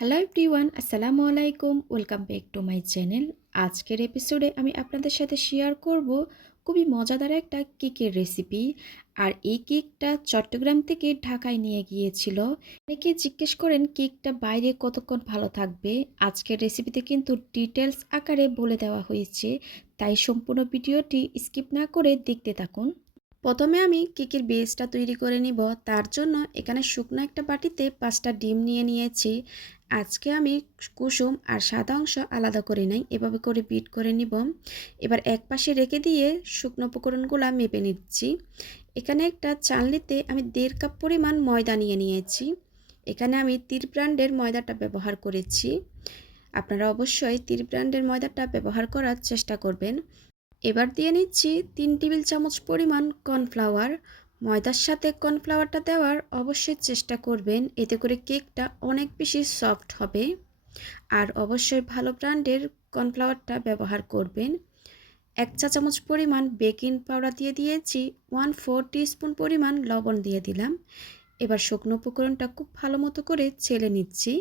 Hello everyone আসসালামু আলাইকুম welcome back to my channel আজকের এপিসোডে আমি আপনাদের সাথে শেয়ার করব খুবই মজাদার একটা কেকের রেসিপি আর এই কেকটা চট্টগ্রাম থেকে ঢাকায় নিয়ে গিয়েছিল। অনেকে জিজ্ঞেস করেন, কেকটা বাইরে কতক্ষণ ভালো থাকবে? আজকের রেসিপিতে কিন্তু ডিটেলস আকারে বলে দেওয়া হয়েছে। তাই সম্পূর্ণ ভিডিওটি স্কিপ না করে দেখতে থাকুন। প্রথমে আমি কেকের বেসটা তৈরি করে নিব। তার জন্য এখানে শুকনো একটা বাটিতে পাঁচটা ডিম নিয়ে নিয়েছি। আজকে আমি কুসুম আর সাদা অংশ আলাদা করে নাই, এভাবে করে বিট করে নিব। এবার এক পাশে রেখে দিয়ে শুকনো উপকরণগুলো মেপে নিচ্ছি। এখানে একটা চালনিতে আমি দেড় কাপ পরিমাণ ময়দা নিয়ে নিয়েছি। এখানে আমি তীর ব্র্যান্ডের ময়দাটা ব্যবহার করেছি। আপনারা অবশ্যই তীর ব্র্যান্ডের ময়দাটা ব্যবহার করার চেষ্টা করবেন। এবার দিয়ে নিচ্ছি তিন টেবিল চামচ পরিমাণ কর্নফ্লাওয়ার। ময়দার সাথে কর্নফ্লাওয়ারটা দেওয়ার অবশ্যই চেষ্টা করবেন, এতে করে কেকটা অনেক বেশি সফট হবে। আর অবশ্যই ভালো ব্র্যান্ডের কর্নফ্লাওয়ারটা ব্যবহার করবেন। এক চা চামচ পরিমাণ বেকিং পাউডার দিয়ে দিয়েছি, ওয়ান ফোর স্পুন পরিমাণ লবণ দিয়ে দিলাম। এবার শুকনো উপকরণটা খুব ভালো মতো করে ছেলে নিচ্ছি।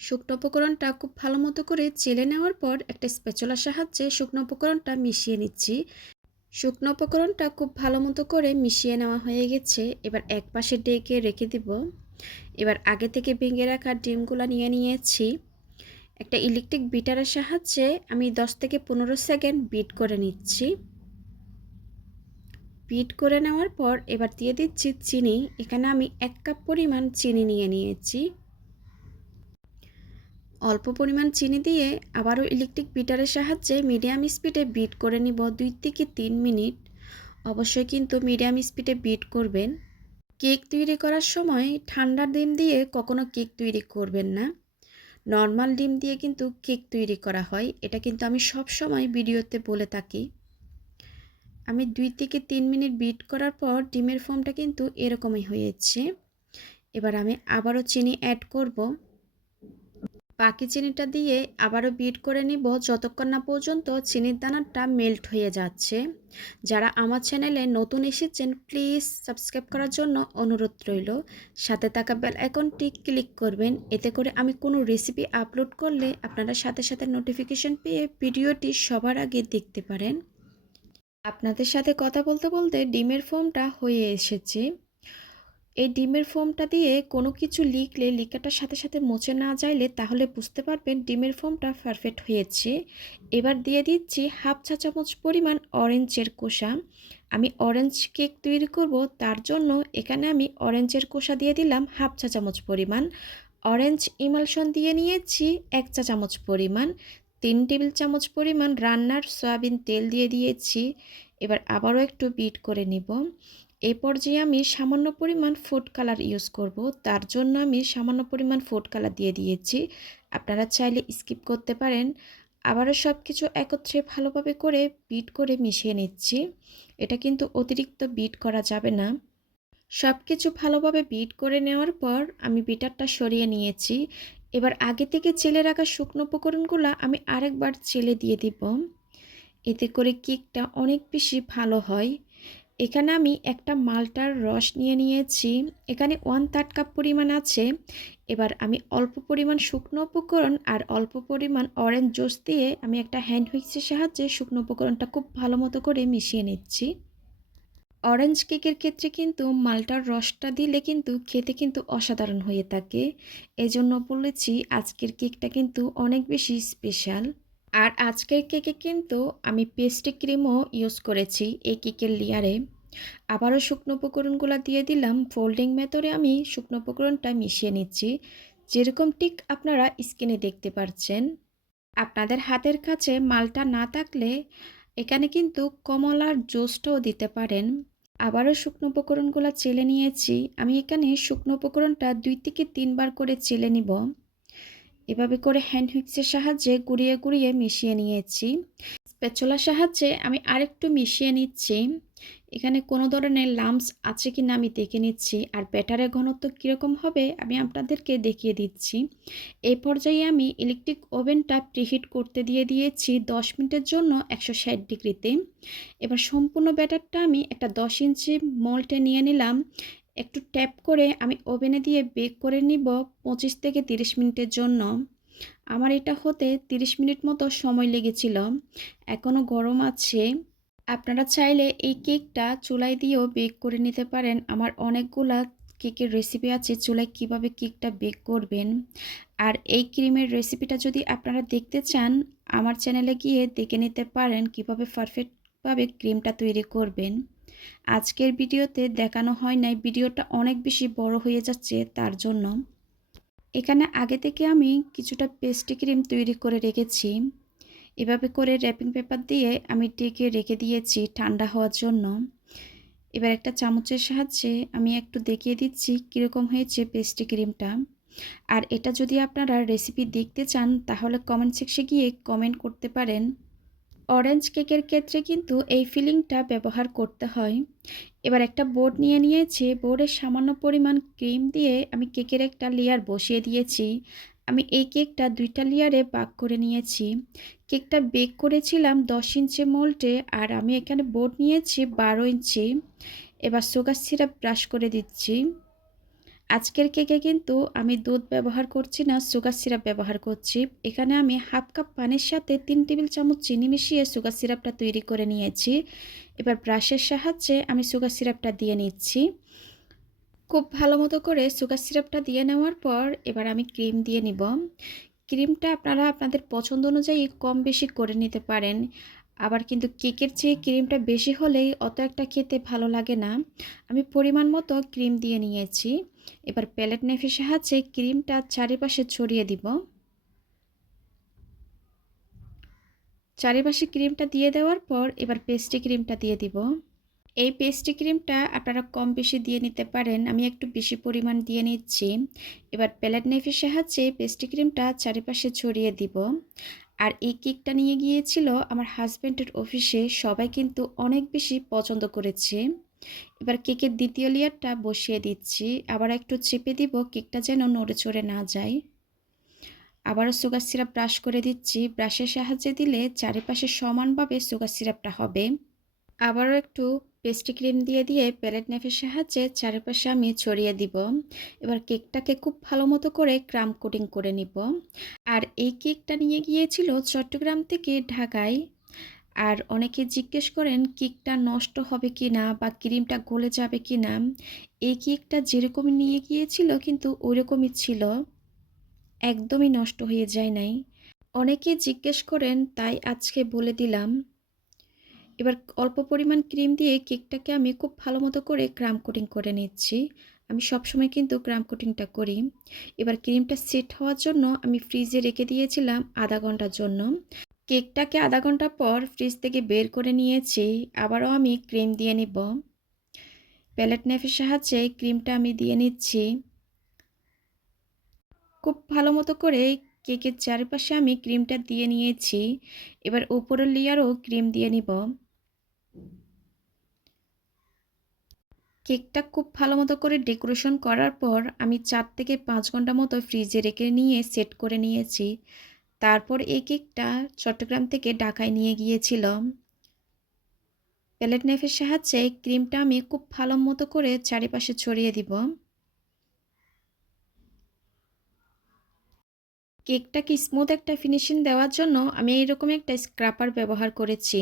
শুকনো উপকরণটা খুব ভালো মতো করে চেলে নেওয়ার পর একটা স্পেচলার সাহায্যে শুকনো উপকরণটা মিশিয়ে নিচ্ছি। শুকনো উপকরণটা খুব ভালো মতো করে মিশিয়ে নেওয়া হয়ে গেছে। এবার এক পাশে ডেকে রেখে দিব। এবার আগে থেকে ভেঙে রাখা ডিমগুলো নিয়ে নিয়েছি। একটা ইলেকট্রিক বিটারের সাহায্যে আমি দশ থেকে পনেরো সেকেন্ড বিট করে নিচ্ছি। বিট করে নেওয়ার পর এবার দিয়ে দিচ্ছি চিনি। এখানে আমি এক কাপ পরিমাণ চিনি নিয়ে নিয়েছি। অল্প পরিমাণ চিনি দিয়ে আবারও ইলেকট্রিক বিটারের সাহায্যে মিডিয়াম স্পিডে বিট করে নিব দুই থেকে তিন মিনিট। অবশ্যই কিন্তু মিডিয়াম স্পিডে বিট করবেন। কেক তৈরি করার সময় ঠান্ডা ডিম দিয়ে কখনো কেক তৈরি করবেন না। নর্মাল ডিম দিয়ে কিন্তু কেক তৈরি করা হয়, এটা কিন্তু আমি সব সময় ভিডিওতে বলে থাকি। আমি দুই থেকে তিন মিনিট বিট করার পর ডিমের ফর্মটা কিন্তু এরকমই হয়েছে। এবার আমি আবারও চিনি অ্যাড করব। বাকি চিনিটা দিয়ে আবারও বিট করে নিব যতক্ষণ না পর্যন্ত চিনির দানাটা মেল্ট হয়ে যাচ্ছে। যারা আমার চ্যানেলে নতুন এসেছেন প্লিজ সাবস্ক্রাইব করার জন্য অনুরোধ রইল। সাথে থাকা বেল আইকনটি ক্লিক করবেন। এতে করে আমি কোনো রেসিপি আপলোড করলে আপনারা সাথে সাথে নোটিফিকেশন পেয়ে ভিডিওটি সবার আগে দেখতে পারেন। আপনাদের সাথে কথা বলতে বলতে ডিমের ফোমটা হয়ে এসেছে। এই ডিমের ফোমটা দিয়ে কোনো কিছু লিখলে লিকাটার সাথে সাথে মুছে না যাইলে তাহলে বুঝতে পারবেন ডিমের ফোমটা পারফেক্ট হয়েছে। এবার দিয়ে দিচ্ছি হাফ চা চামচ পরিমাণ অরেঞ্জের কোষা। আমি অরেঞ্জ কেক তৈরি করব, তার জন্য এখানে আমি অরেঞ্জের কোষা দিয়ে দিলাম হাফ চা চামচ পরিমাণ। অরেঞ্জ ইমালশন দিয়ে নিয়েছি এক চা চামচ পরিমাণ। তিন টেবিল চামচ পরিমাণ রান্নার সয়াবিন তেল দিয়ে দিয়েছি। এবার আবারও একটু বিট করে নিব। এই পর্যায়ে আমি সামান্য পরিমাণ ফুড কালার ইউজ করব। তার জন্য আমি সামান্য পরিমাণ ফুড কালার দিয়ে দিয়েছি। আপনারা চাইলে স্কিপ করতে পারেন। আবারও সব কিছু একত্রে ভালোভাবে করে বিট করে মিশিয়ে নিচ্ছি। এটা কিন্তু অতিরিক্ত বিট করা যাবে না। সব কিছু ভালোভাবে বিট করে নেওয়ার পর আমি বিটারটা সরিয়ে নিয়েছি। এবার আগে থেকে চেলে রাখা শুকনো উপকরণগুলো আমি আরেকবার চেলে দিয়ে দিব। এতে করে কেকটা অনেক বেশি ভালো হয়। এখানে আমি একটা মালটার রস নিয়ে নিয়েছি। এখানে ওয়ান থার্ড কাপ পরিমাণ আছে। এবার আমি অল্প পরিমাণ শুকনো উপকরণ আর অল্প পরিমাণ অরেঞ্জ জুস দিয়ে আমি একটা হ্যান্ড হুইক্সের সাহায্যে শুকনো উপকরণটা খুব ভালো মতো করে মিশিয়ে নিচ্ছি। অরেঞ্জ কেকের ক্ষেত্রে কিন্তু মালটার রসটা দিলে কিন্তু খেতে কিন্তু অসাধারণ হয়ে থাকে। এজন্য বলেছি আজকের কেকটা কিন্তু অনেক বেশি স্পেশাল আর আজকের কেকে কিন্তু আমি পেস্ট্রি ক্রিমও ইউজ করেছি এই কেকের লেয়ারে। আবারও শুকনো উপকরণগুলো দিয়ে দিলাম। ফোল্ডিং মেথডে আমি শুকনো উপকরণটা মিশিয়ে নিচ্ছি। যেরকম ঠিক আপনারা স্কিনে দেখতে পাচ্ছেন আপনাদের হাতের কাছে মালটা না থাকলে এখানে কিন্তু কমলার জোসটাও দিতে পারেন। আবারও শুকনো উপকরণগুলো চেলে নিয়েছি। আমি এখানে শুকনো উপকরণটা দুই থেকে তিনবার করে চেলে নিব। এভাবে করে হ্যান্ড হুইক্সের সাহায্যে গুঁড়িয়ে গুঁড়িয়ে মিশিয়ে নিয়েছি। স্প্যাচুলার সাহায্যে আমি আরেকটু মিশিয়ে নিচ্ছি। এখানে কোনো ধরনের লাম্পস আছে কি না আমি দেখে নিচ্ছি। আর ব্যাটারের ঘনত্ব কীরকম হবে আমি আপনাদেরকে দেখিয়ে দিচ্ছি। এই পর্যায়ে আমি ইলেকট্রিক ওভেনটা প্রিহিট করতে দিয়ে দিয়েছি দশ মিনিটের জন্য একশো ষাট ডিগ্রিতে। এবার সম্পূর্ণ ব্যাটারটা আমি একটা দশ ইঞ্চি মল্টে নিয়ে নিলাম। একটু ট্যাপ করে আমি ওভেনে দিয়ে বেক করে নিব পঁচিশ থেকে তিরিশ মিনিটের জন্য। আমার এটা হতে তিরিশ মিনিট মতো সময় লেগেছিল। এখনও গরম আছে। আপনারা চাইলে এই কেকটা চুলায় দিয়েও বেক করে নিতে পারেন। আমার অনেকগুলা কেকের রেসিপি আছে চুলায় কীভাবে কেকটা বেক করবেন। আর এই ক্রিমের রেসিপিটা যদি আপনারা দেখতে চান, আমার চ্যানেলে গিয়ে দেখে নিতে পারেন কীভাবে পারফেক্টভাবে ক্রিমটা তৈরি করবেন। আজকের ভিডিওতে দেখানো হয় নাই ভিডিওটা অনেক বেশি বড় হয়ে যাচ্ছে তার জন্য। এখানে আগে থেকে আমি কিছুটা পেস্টি ক্রিম তৈরি করে রেখেছি। এভাবে করে র্যাপিং পেপার দিয়ে আমি ডেকে রেখে দিয়েছি ঠান্ডা হওয়ার জন্য। এবার একটা চামচের সাহায্যে আমি একটু দেখিয়ে দিচ্ছি কীরকম হয়েছে পেস্টি ক্রিমটা। আর এটা যদি আপনারা রেসিপি দেখতে চান তাহলে কমেন্ট সেকশে গিয়ে কমেন্ট করতে পারেন। অরেঞ্জ কেকের ক্ষেত্রে কিন্তু এই ফিলিংটা ব্যবহার করতে হয়। এবার একটা বোর্ড নিয়ে নিয়েছি। বোর্ডের সামান্য পরিমাণ ক্রিম দিয়ে আমি কেকের একটা লেয়ার বসিয়ে দিয়েছি। আমি এই কেকটা দুইটা লেয়ারে বাক করে নিয়েছি। কেকটা বেক করেছিলাম দশ ইঞ্চি মোল্টে আর আমি এখানে বোর্ড নিয়েছি বারো ইঞ্চি। এবার সুগার সিরাপ ব্রাশ করে দিচ্ছি। আজকের কেকে কিন্তু আমি দুধ ব্যবহার করছি না, সুগার সিরাপ ব্যবহার করছি। এখানে আমি হাফ কাপ পানির সাথে তিন টেবিল চামচ চিনি মিশিয়ে সুগার সিরাপটা তৈরি করে নিয়েছি। এবার ব্রাশের সাহায্যে আমি সুগার সিরাপটা দিয়ে নিচ্ছি। খুব ভালো মতো করে সুগার সিরাপটা দিয়ে নেওয়ার পর এবার আমি ক্রিম দিয়ে নিব। ক্রিমটা আপনারা আপনাদের পছন্দ অনুযায়ী কম বেশি করে নিতে পারেন। আবার কিন্তু কেকের চেয়ে ক্রিমটা বেশি হলেই অত একটা খেতে ভালো লাগে না। আমি পরিমাণ মতো ক্রিম দিয়ে নিয়েছি। এবার প্যালেট নেফের সাহায্যে ক্রিমটা চারিপাশে ছড়িয়ে দিব। চারিপাশে ক্রিমটা দিয়ে দেওয়ার পর এবার পেস্ট্রি ক্রিমটা দিয়ে দিব। এই পেস্ট্রি ক্রিমটা আপনারা কম বেশি দিয়ে নিতে পারেন, আমি একটু বেশি পরিমাণ দিয়ে নিচ্ছি। এবার প্যালেট নেফের সাহায্যে পেস্ট্রি ক্রিমটা চারিপাশে ছড়িয়ে দিব। আর এই কেকটা নিয়ে গিয়েছিল আমার হাজব্যান্ডের অফিসে, সবাই কিন্তু অনেক বেশি পছন্দ করেছে। এবার কেকের দ্বিতীয় লেয়ারটা বসিয়ে দিচ্ছি। আবার একটু চেপে দিব, কেকটা যেন নড়ে চড়ে না যায়। আবারও সুগার সিরাপ ব্রাশ করে দিচ্ছি। ব্রাশের সাহায্যে দিলে চারিপাশে সমানভাবে সুগার সিরাপটা হবে। আবারও একটু পেস্ট্রি ক্রিম দিয়ে দিয়ে প্যালেট নাইফের সাহায্যে চারিপাশে আমি ছড়িয়ে দিব। এবার কেকটাকে খুব ভালো মতো করে ক্রাম কোটিং করে নিব। আর এই কেকটা নিয়ে গিয়েছিল চট্টগ্রাম থেকে ঢাকায়। আর অনেকে জিজ্ঞেস করেন, কেকটা নষ্ট হবে কি না বা ক্রিমটা গলে যাবে কি না এই কেকটা যেরকম নিয়ে গিয়েছিল কিন্তু ওইরকমই ছিল। একদমই নষ্ট হয়ে যায় নাই। অনেকে জিজ্ঞেস করেন, তাই আজকে বলে দিলাম। এবার অল্প পরিমাণ ক্রিম দিয়ে কেকটাকে আমি খুব ভালো মতো করে ক্রাম কোটিং করে নিচ্ছি। আমি সবসময় কিন্তু ক্রাম কোটিংটা করি। এবার ক্রিমটা সেট হওয়ার জন্য আমি ফ্রিজে রেখে দিয়েছিলাম আধা ঘণ্টার জন্য। কেকটাকে আধা ঘণ্টা পর ফ্রিজ থেকে বের করে নিয়েছি, আবারও আমি ক্রিম দিয়ে নিব। প্যালেট নাইফের সাহায্যে ক্রিমটা আমি দিয়ে নিচ্ছি। খুব ভালো মতো করে কেকের চারিপাশে আমি ক্রিমটা দিয়ে নিয়েছি, এবার উপরের লেয়ারও ক্রিম দিয়ে নিব। কেকটা খুব ভালো মতো করে ডেকোরেশন করার পর আমি চার থেকে পাঁচ ঘণ্টা মতো ফ্রিজে রেখে নিয়ে সেট করে নিয়েছি। তারপর এই কেকটা চট্টগ্রাম থেকে ঢাকায় নিয়ে গিয়েছিলাম প্যালেট নাইফের সাহায্যে ক্রিমটা আমি খুব ভালো মতো করে চারিপাশে ছড়িয়ে দিব। কেকটাকে স্মুথ একটা ফিনিশিং দেওয়ার জন্য আমি এইরকম একটা স্ক্রাপার ব্যবহার করেছি।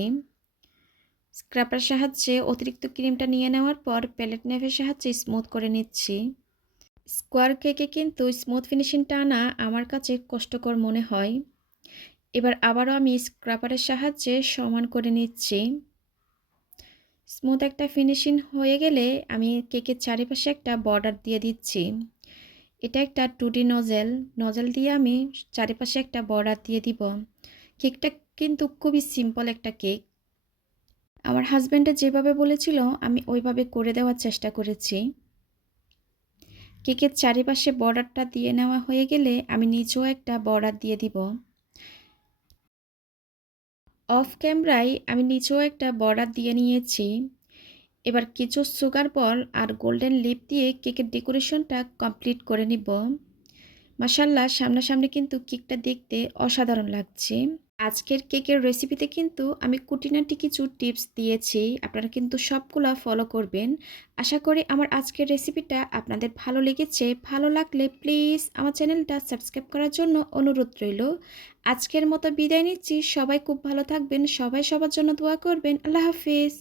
স্ক্রাপার সাহায্যে অতিরিক্ত ক্রিমটা নিয়ে নেওয়ার পর প্যালেট নাইফের সাহায্যে স্মুথ করে নিচ্ছি। স্কোয়ার কেকে কিন্তু স্মুথ ফিনিশিংটা আনা আমার কাছে কষ্টকর মনে হয়। এবার আবারও আমি স্ক্রাপারের সাহায্যে সমান করে নিচ্ছি। স্মুথ একটা ফিনিশিং হয়ে গেলে আমি কেকের চারিপাশে একটা বর্ডার দিয়ে দিচ্ছি। এটা একটা টুডি নজেল। নজেল দিয়ে আমি চারিপাশে একটা বর্ডার দিয়ে দিব। কেকটা কিন্তু খুবই সিম্পল একটা কেক। আমার হাজব্যান্ডে যেভাবে বলেছিল, আমি ওইভাবে করে দেওয়ার চেষ্টা করেছি। কেকের চারিপাশে বর্ডারটা দিয়ে নেওয়া হয়ে গেলে আমি নিচেও একটা বর্ডার দিয়ে দিব। অফ ক্যামেরায় আমি নিচেও একটা বর্ডার দিয়ে নিয়েছি। এবার কিছু সুগার বল আর গোল্ডেন লিপ দিয়ে কেকের ডেকোরেশনটা কমপ্লিট করে নিব। মাসাল্লাহ সামনাসামনি কিন্তু কেকটা দেখতে অসাধারণ লাগছে। আজকের কেকের রেসিপিতে কিন্তু আমি কুটিনাটি কিছু টিপস দিয়েছি। আপনারা কিন্তু সবগুলা ফলো করবেন। আশা করি আমার আজকের রেসিপিটা আপনাদের ভালো লেগেছে। ভালো লাগলে প্লিজ আমার চ্যানেলটা সাবস্ক্রাইব করার জন্য অনুরোধ রইল। আজকের মতো বিদায় নিচ্ছি। সবাই খুব ভালো থাকবেন। সবাই সবার জন্য দোয়া করবেন। আল্লাহ হাফিজ।